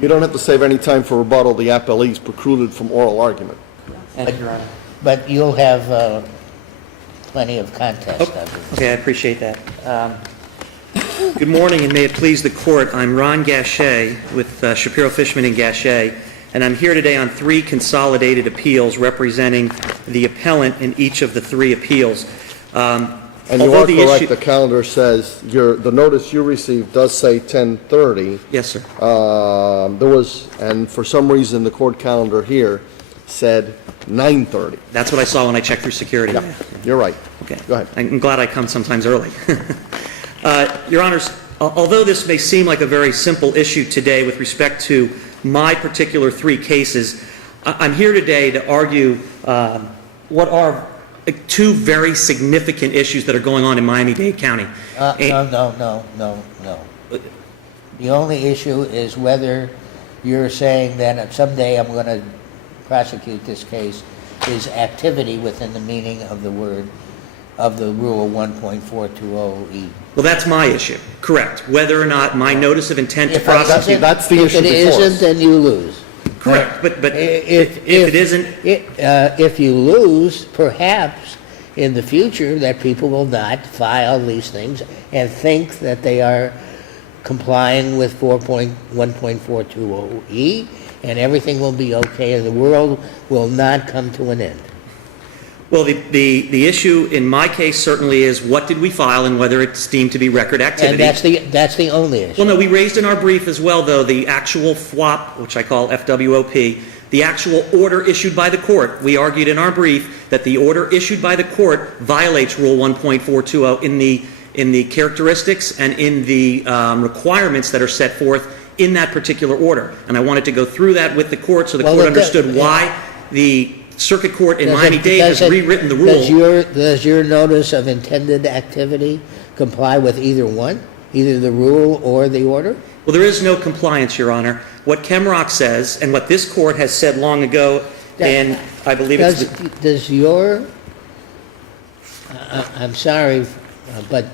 You don't have to save any time for rebuttal. The appellee is precluded from oral argument. Thank you, Your Honor. But you'll have plenty of contest. Okay, I appreciate that. Good morning, and may it please the Court. I'm Ron Gachet with Shapiro Fishman and Gachet, and I'm here today on 3 consolidated appeals representing the appellant in each of the 3 appeals. And you are correct, the calendar says, the notice you received does say 10:30. Yes, sir. There was, and for some reason, the court calendar here said 9:30. That's what I saw when I checked through security. Yeah, you're right. Okay. Go ahead. I'm glad I come sometimes early. Your Honors, although this may seem like a very simple issue today with respect to my particular 3 cases, I'm here today to argue what are 2 very significant issues that are going on in Miami-Dade County. No. The only issue is whether you're saying that someday I'm going to prosecute this case is activity within the meaning of the word of the Rule 1.420E. Well, that's my issue, correct. Whether or not my notice of intent to prosecute... That's the issue before us. If it isn't, then you lose. Correct, but if it isn't... If you lose, perhaps in the future that people will not file these things and think that they are complying with 1.420E and everything will be okay and the world will not come to an end. Well, the issue in my case certainly is what did we file and whether it's deemed to be record activity. And that's the only issue. Well, no, we raised in our brief as well, though, the actual FWOP, which I call FWOP, the actual order issued by the court. We argued in our brief that the order issued by the court violates Rule 1.420 in the characteristics and in the requirements that are set forth in that particular order. And I wanted to go through that with the court so the court understood why the Circuit Court in Miami-Dade has rewritten the rule. Does your notice of intended activity comply with either one, either the rule or the order? Well, there is no compliance, Your Honor. What Chemrock says and what this court has said long ago, and I believe does your... I'm sorry, but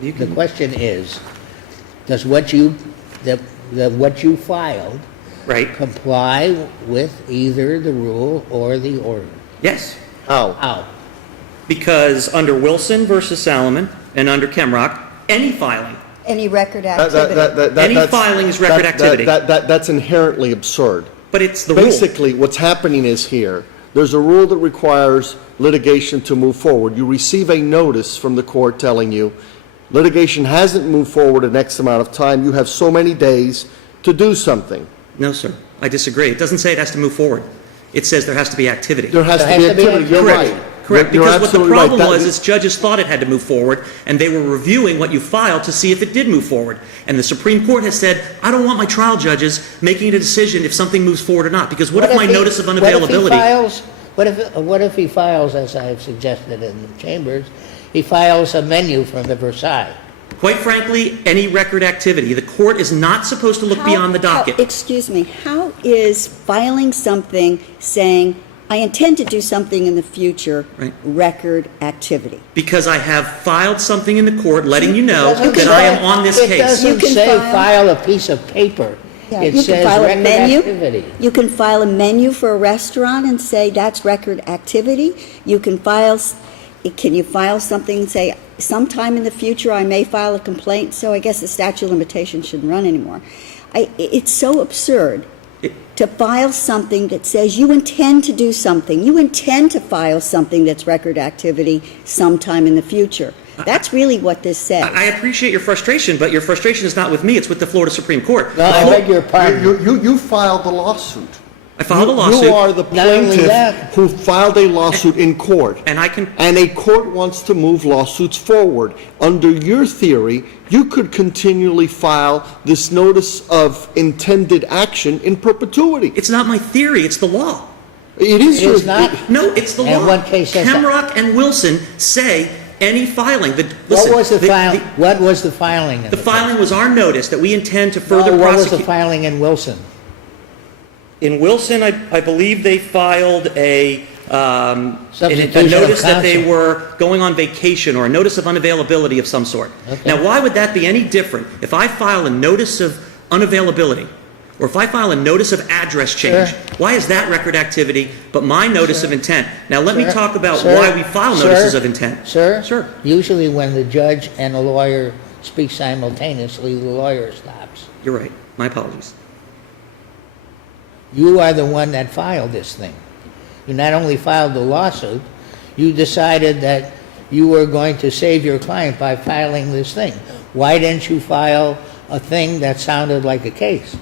the question is, does what you filed comply with either the rule or the order? Yes. How? Because under Wilson versus Salomon and under Chemrock, any filing. Any record activity. Any filing is record activity. That's inherently absurd. But it's the rule. Basically, what's happening is here, there's a rule that requires litigation to move forward. You receive a notice from the court telling you litigation hasn't moved forward in X amount of time. You have so many days to do something. No, sir. I disagree. It doesn't say it has to move forward. It says there has to be activity. There has to be activity. You're right. Correct. Because what the problem was is judges thought it had to move forward, and they were reviewing what you filed to see if it did move forward. And the Supreme Court has said, I don't want my trial judges making a decision if something moves forward or not. Because what if my notice of unavailability... What if he files, as I have suggested in the chambers, he files a menu from the Versailles? Quite frankly, any record activity. The court is not supposed to look beyond the docket. Excuse me, how is filing something saying, I intend to do something in the future, record activity? Because I have filed something in the court letting you know that I am on this case. It doesn't say file a piece of paper. Yeah, it you says can file record a menu. activity. You can file a menu for a restaurant and say that's record activity. You can file... Can you file something and say, sometime in the future I may file a complaint, so I guess the statute of limitations shouldn't run anymore. It's so absurd to file something that says you intend to do something. You intend to file something that's record activity sometime in the future. That's really what this says. I appreciate your frustration, but your frustration is not with me. It's with the Florida Supreme Court. No, I beg your pardon. You filed the lawsuit. I filed a lawsuit. You are the plaintiff who filed a lawsuit in court. And a court wants to move lawsuits forward. Under your theory, you could continually file this notice of intended action in perpetuity. It's not my theory. It's the law. It is your... No, it's the law. What case says Chemrock and Wilson say any filing. What was the filing? The filing was our notice that we intend to further prosecute. What was the filing in Wilson? In Wilson, I believe they filed a notice that they were going on vacation or a notice of unavailability of some sort. Okay. Now, why would that be any different? If I file a notice of unavailability or if I file a notice of address change, Sure. why is that record activity, but my notice of intent? Now, let me Sir, talk about sir, why we file sir, notices of intent. Sir? Sure. Usually when the judge and the lawyer speak simultaneously, the lawyer stops. You're right. My apologies. You are the one that filed this thing. You not only filed the lawsuit, you decided that you were going to save your client by filing this thing. Why didn't you file a thing that sounded like a case?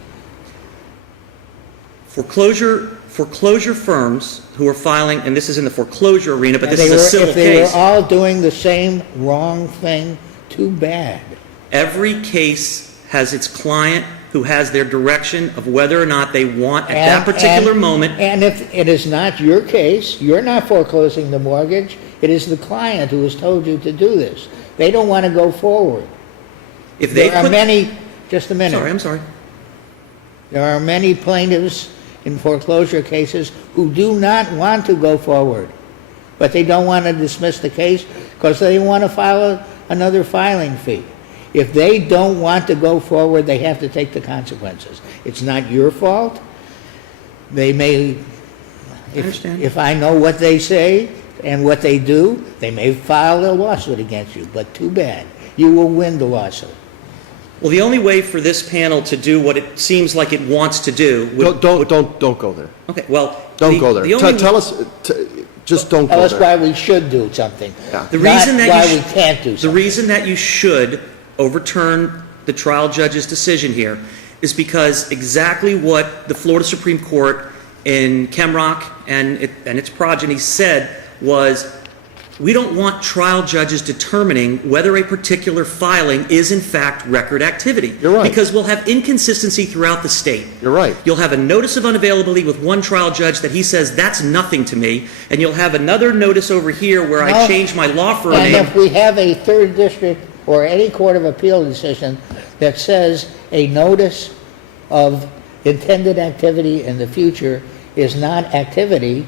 Foreclosure firms who are filing, and this is in the foreclosure arena, but this is a civil If they case. were all doing the same wrong thing, too bad. Every case has its client who has their direction of whether or not they want at that particular moment. And if it is not your case, you're not foreclosing the mortgage, it is the client who has told you to do this. They don't want to go forward. If they There are put, many, just a minute. sorry, I'm sorry. There are many plaintiffs in foreclosure cases who do not want to go forward, but they don't want to dismiss the case because they want to file another filing fee. If they don't want to go forward, they have to take the consequences. It's not your fault. They may, understand. if I know what they say and what they do, they may file a lawsuit against you, but too bad. You will win the lawsuit. Well, the only way for this panel to do what it seems like it wants to do would... Don't go there. Okay, well... Don't go there. the only- Tell us, just don't Tell go us there. why we should do something, Yeah. The reason not that why you we can't do The something. reason that you should overturn the trial judge's decision here is because exactly what the Florida Supreme Court in Kemrock and its progeny said was, we don't want trial judges determining whether a particular filing is in fact record activity. You're right. Because we'll have inconsistency throughout the state. You're right. You'll have a notice of unavailability with one trial judge that he says, that's nothing to me, and you'll have another notice over here where I No. changed my law firm And name. if we have a third district or any court of appeal decision that says a notice of intended activity in the future is not activity,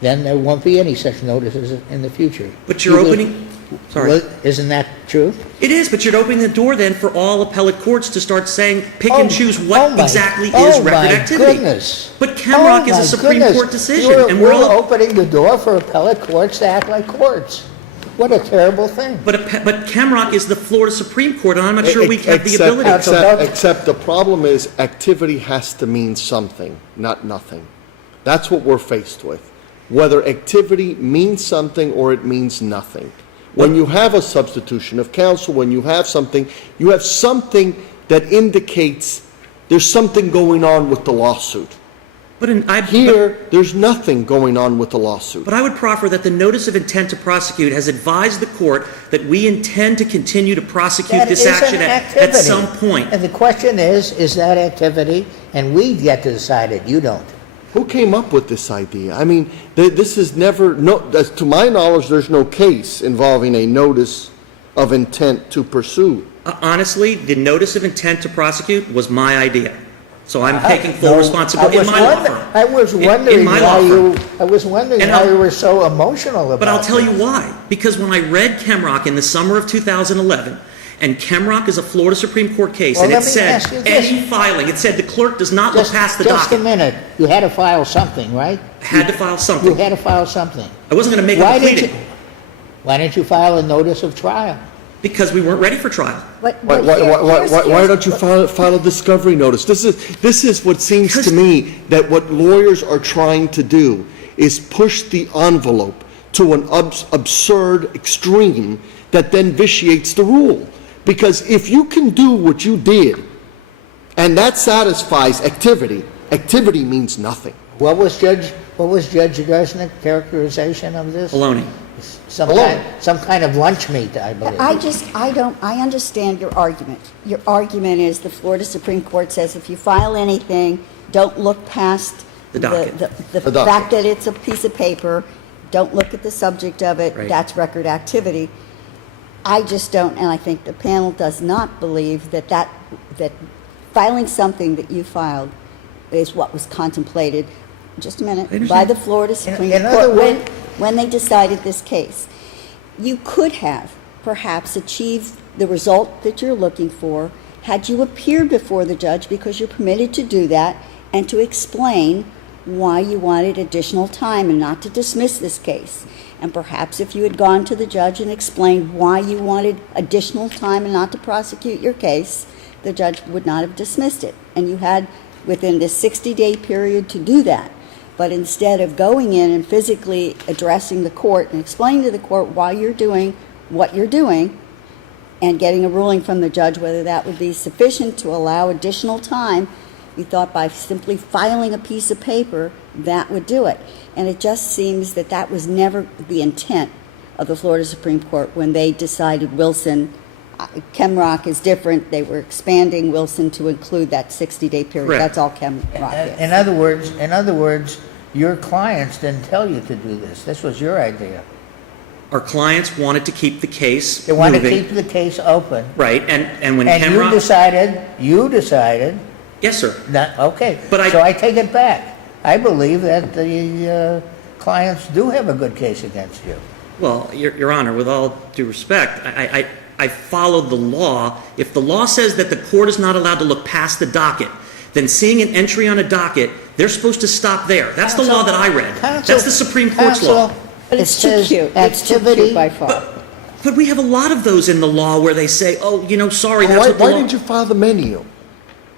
then there won't be any such notices in the future. But you're You will- opening... Sorry. Well, isn't that true? It is, but you're opening the door then for all appellate courts to start saying, pick and choose Oh what my- exactly is oh record my activity. Goodness. But Kemrock is my a Supreme goodness. Court decision, and we're we're all... opening the door for appellate courts to act like courts. What a terrible thing. But Kemrock is the Florida Supreme Court, and I'm not sure we have the ability. Except the problem is, activity has to mean something, not nothing. That's what we're faced with. Whether activity means something or it means nothing. When you have a substitution of counsel, when you have something that indicates there's something going on with the lawsuit. Here, there's nothing going on with the lawsuit. But I would proffer that the notice of intent to prosecute has advised the court that we intend to continue to prosecute That this is an action at activity. some point. And the question is that activity? And we get to decide it, you don't. Who came up with this idea? I mean, this is never, to my knowledge, there's no case involving a notice of intent to pursue. Honestly, the notice of intent to prosecute was my idea. So I'm taking full No, responsibility in my law firm. I was wondering In my why law firm. why I'll- you were so emotional about it. But I'll tell you why. Because when I read Kemrock in the summer of 2011, and Kemrock is a Florida Supreme Court case, Well, and it let me said, ask you this. any filing, it said the clerk does not look past the Just a docket. minute. You had to file something, right? Had to file You something. had to file something. I wasn't going to make Why a didn't pleading you? Why didn't you file a notice of trial? because we weren't ready for trial. Why don't you file a discovery notice? This is what seems to me that what lawyers are trying to do is push the envelope to an absurd extreme that then vitiates the rule. Because if you can do what you did, and that satisfies activity, activity means nothing. What was Judge Gersnick's characterization of this? Baloney. Some kind of lunch meat, I believe. I understand your argument. Your argument is the Florida Supreme Court says if you file anything, don't look past The docket. the docket. fact that it's a piece of paper, don't look at the subject of it, Right. that's record activity. I just don't, and I think the panel does not believe that filing something that you filed is what was contemplated, just a minute, by the Florida Supreme in other Court words- when they decided this case. You could have perhaps achieved the result that you're looking for had you appeared before the judge, because you're permitted to do that, and to explain why you wanted additional time and not to dismiss this case. And perhaps if you had gone to the judge and explained why you wanted additional time and not to prosecute your case, the judge would not have dismissed it. And you had within this 60-day period to do that. But instead of going in and physically addressing the court and explaining to the court why you're doing what you're doing and getting a ruling from the judge whether that would be sufficient to allow additional time, we thought by simply filing a piece of paper, that would do it. And it just seems that that was never the intent of the Florida Supreme Court when they decided Wilson, Chemrock is different. They were expanding Wilson to include that 60-day period. Correct. That's all Chemrock is. In other words, your clients didn't tell you to do this. This was your idea. Our clients wanted to keep the case They wanted to moving. keep the case open. Right, and when And Chemrock... you decided, Yes, sir. okay. But So I take it back. I believe that the clients do have a good case against you. Well, Your Honor, with all due respect, I followed the law. If the law says that the court is not allowed to look past the docket, then seeing an entry on a docket, they're supposed to stop there. That's the law that I read. That's the Supreme Court's law. But it's too cute. It's too cute by far. But we have a lot of those in the law where they say, oh, sorry, that's what the Why law... didn't you file the menu?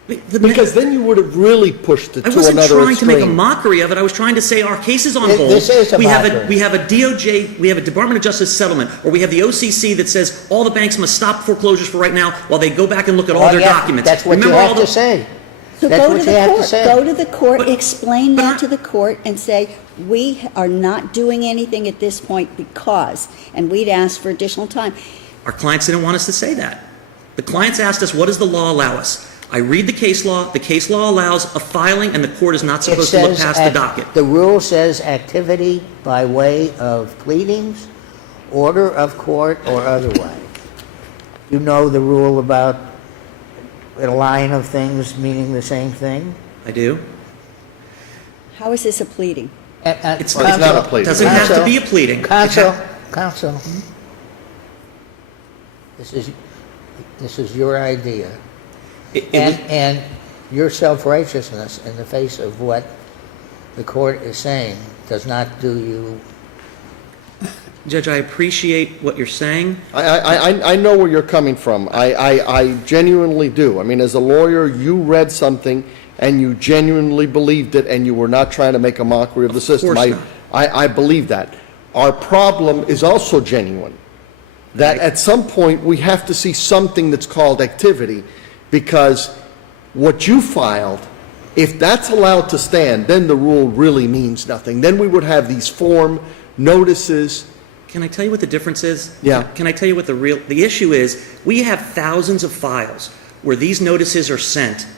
The- Because then you would have really pushed it I to wasn't another trying to make a extreme. mockery of it. I was trying to say our case is on hold. This is a we have mockery. we have a DOJ, we have a Department of Justice settlement, or we have the OCC that says all the banks must stop foreclosures for right now while they go back and look at all Well, their yeah, documents. That's what Remember you all have the- to say. So That's go what to you the have to court. say. Go to the court, But- explain but that I- to the court, and say, we are not doing anything at this point because, and we'd ask for additional time. Our clients didn't want us to say that. The clients asked us, what does the law allow us? I read the case law. The case law allows a filing, and the court is not It supposed to look says past the docket. The rule says activity by way of pleadings, order of court, or otherwise. You know the rule about a line of things meaning the same thing? I do. How is this a pleading? It's not a pleading. Doesn't have to be a pleading. Counsel, this is your idea. It was- And your self-righteousness in the face of what the court is saying does not do you. Judge, I appreciate what you're saying. I know where you're coming from. I genuinely do. I mean, as a lawyer, you read something and you genuinely believed it and you were not trying to make a mockery of the system. course not. I believe that. Our problem is also genuine. That at some point, we have to see something that's called activity, because what you filed, if that's allowed to stand, then the rule really means nothing. Then we would have these form notices. Can I tell you what the difference is? Yeah. Can I tell you what the issue is? We have thousands of files where these notices are sent,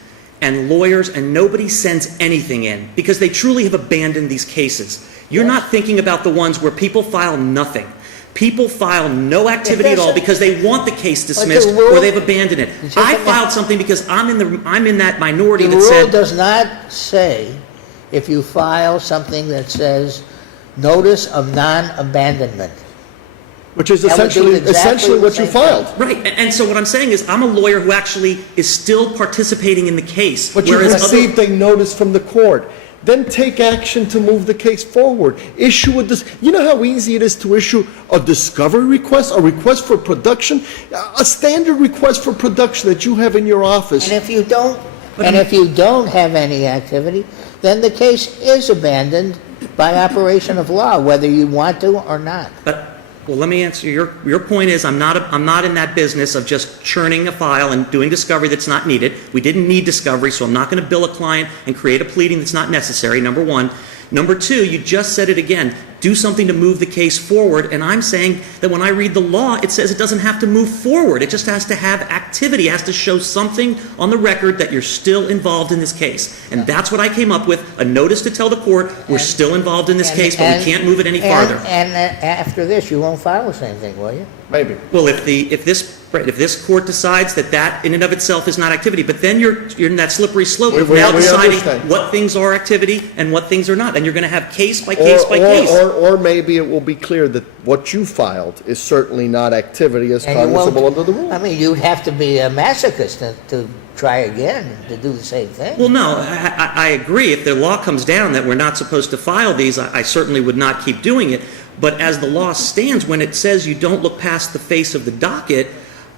and lawyers, and nobody sends anything in because they truly have abandoned these cases. You're not thinking about the ones where people file nothing. People file no activity at all because they want the case dismissed or they've abandoned it. I filed something because I'm in that minority The that rule said, does not say if you file something that says notice of non-abandonment. Which is That would be essentially exactly what the you same filed. right. And so what I'm saying is I'm a lawyer who actually is still participating in the case. But you whereas other- received a notice from the court. Then take action to move the case forward. Issue you know how easy it is to issue a discovery request, a request for production, a standard request for production that you have in your office. And if you don't have any activity, then the case is abandoned by operation of law, whether you want to or not. Well, let me answer. Your point is I'm not in that business of just churning a file and doing discovery that's not needed. We didn't need discovery, so I'm not going to bill a client and create a pleading that's not necessary, number one. Number two, you just said it again. Do something to move the case forward, and I'm saying that when I read the law, it says it doesn't have to move forward. It just has to have activity. It has to show something on the record that you're still involved in this case. And that's what I came up with, a notice to tell the court we're still involved in this case, but we can't move it any farther. And after this, you won't file the same thing, will you? Maybe. Well, if this Right, if this court decides that that in and of itself is not activity, but then you're in that slippery slope of We now deciding understand. what things are activity and what things are not, and you're going to have case by case by case. Or maybe it will be clear that what you filed is certainly not activity as And you won't- cognizable under the rule. I mean, you'd have to be a masochist to try again, to do the same thing. Well, no, I agree. If the law comes down that we're not supposed to file these, I certainly would not keep doing it. But as the law stands, when it says you don't look past the face of the docket,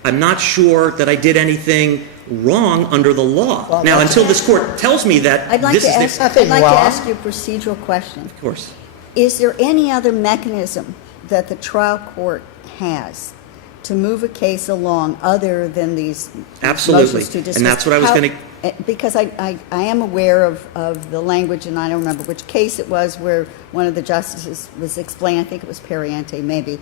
I'm not sure that I did anything wrong under the law. Well, Now, that's- until this court tells me that I'd like this to is the... ask, nothing I'd like to wrong. ask you a procedural question. Of course. Is there any other mechanism that the trial court has to move a case along other than these Absolutely. motions to dismiss? And that's what I was How- gonna- Because I am aware of the language, and I don't remember which case it was where one of the justices was explaining, I think it was Periente maybe,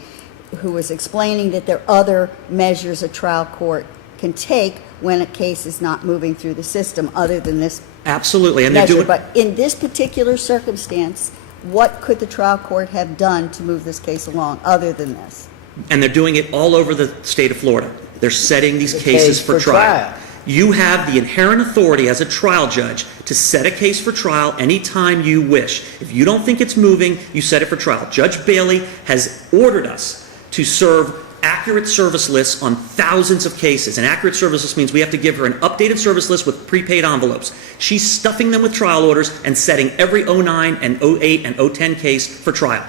who was explaining that there are other measures a trial court can take when a case is not moving through the system other than this Absolutely. And they're measure. doing... But in this particular circumstance, what could the trial court have done to move this case along other than this? And they're doing it all over the state of Florida. They're setting these The cases case for for trial. trial. You have the inherent authority as a trial judge to set a case for trial anytime you wish. If you don't think it's moving, you set it for trial. Judge Bailey has ordered us to serve accurate service lists on thousands of cases. An accurate service list means we have to give her an updated service list with prepaid envelopes. She's stuffing them with trial orders and setting every 09 and 08 and 010 case for trial.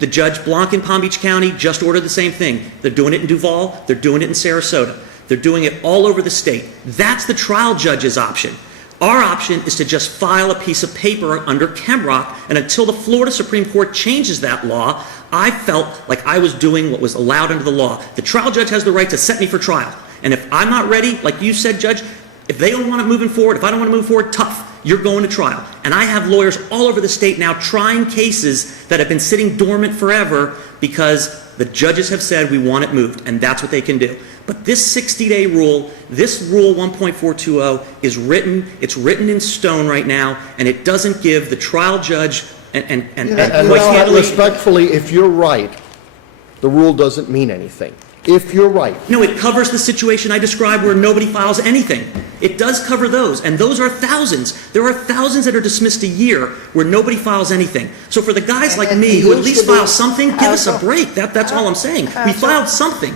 The Judge Blanc in Palm Beach County just ordered the same thing. They're doing it in Duval. They're doing it in Sarasota. They're doing it all over the state. That's the trial judge's option. Our option is to just file a piece of paper under Kemrock, and until the Florida Supreme Court changes that law, I felt like I was doing what was allowed under the law. The trial judge has the right to set me for trial. And if I'm not ready, like you said, Judge, if they don't want to move forward, if I don't want to move forward, tough. You're going to trial. And I have lawyers all over the state now trying cases that have been sitting dormant forever because the judges have said we want it moved, and that's what they can do. But this 60-day rule, this Rule 1.420 is written, it's written in stone right now, and it doesn't give the trial judge and quite candidly... Respectfully, if you're right, the rule doesn't mean anything. If you're right. No, it covers the situation I described where nobody files anything. It does cover those, and those are thousands. There are thousands that are dismissed a year where nobody files anything. So for the guys like And me it who at used least to be- file something, give us a Counsel. break. That's all I'm saying. We Counsel. filed something.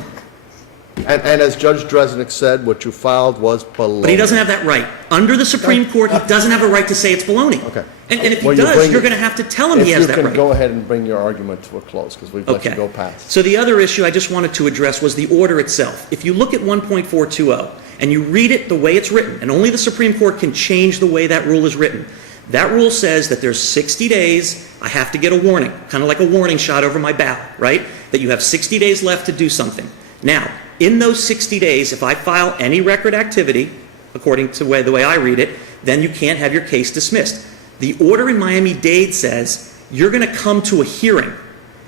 And as Judge Dresnick said, what you filed was baloney. But he doesn't have that right. Under the Supreme Court, he doesn't have a right to say it's baloney. Okay. And if he Well, you does, bring- you're going to have to tell him he has that If you right. can go ahead and bring your argument to a close, because we've let you go past. So the other issue I just wanted to address was the order itself. If you look at 1.420 and you read it the way it's written, and only the Supreme Court can change the way that rule is written, that rule says that there's 60 days, I have to get a warning, kind of like a warning shot over my bow, right? That you have 60 days left to do something. Now, in those 60 days, if I file any record activity, according to the way I read it, then you can't have your case dismissed. The order in Miami-Dade says you're going to come to a hearing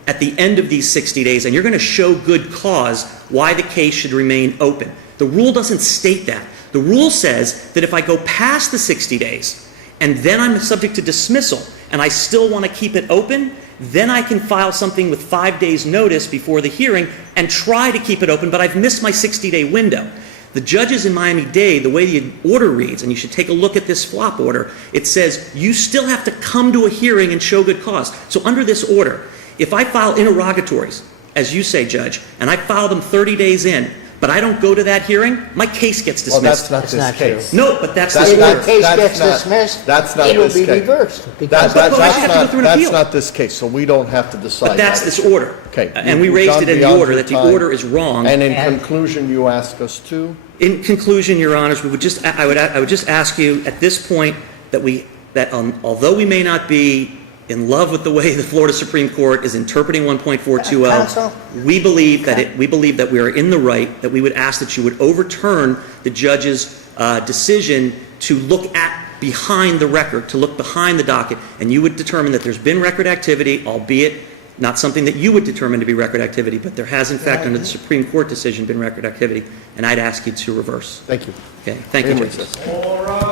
at the end of these 60 days, and you're going to show good cause why the case should remain open. The rule doesn't state that. The rule says that if I go past the 60 days, and then I'm subject to dismissal, and I still want to keep it open, then I can file something with 5 days' notice before the hearing and try to keep it open, but I've missed my 60-day window. The judges in Miami-Dade, the way the order reads, and you should take a look at this flop order, it says you still have to come to a hearing and show good cause. So under this order, if I file interrogatories, as you say, Judge, and I file them 30 days in, but I don't go to that hearing, my case gets Well, dismissed. that's not That's this not case. true. No, but that's That's this If order. the case That's gets not- dismissed, that's not it will this be case. reversed. That- Because But I have to go through an That's appeal. not this case, so we don't have to decide But that's that. this order. Okay. And we you've raised gone it in the beyond order, your that the time. order is wrong. And in And- conclusion, you ask us to? In conclusion, Your Honors, I would just ask you at this point that although we may not be in love with the way the Florida Supreme Court is interpreting 1.420, Counsel? we believe that we are in the right, that we would ask that you would overturn the judge's decision to look behind the record, to look behind the docket, and you would determine that there's been record activity, albeit not something that you would determine to be record activity, but there has in fact under the Supreme Court decision been record activity, and I'd ask you to reverse. Thank you. Okay, thank you, In Judge. recess. All rise.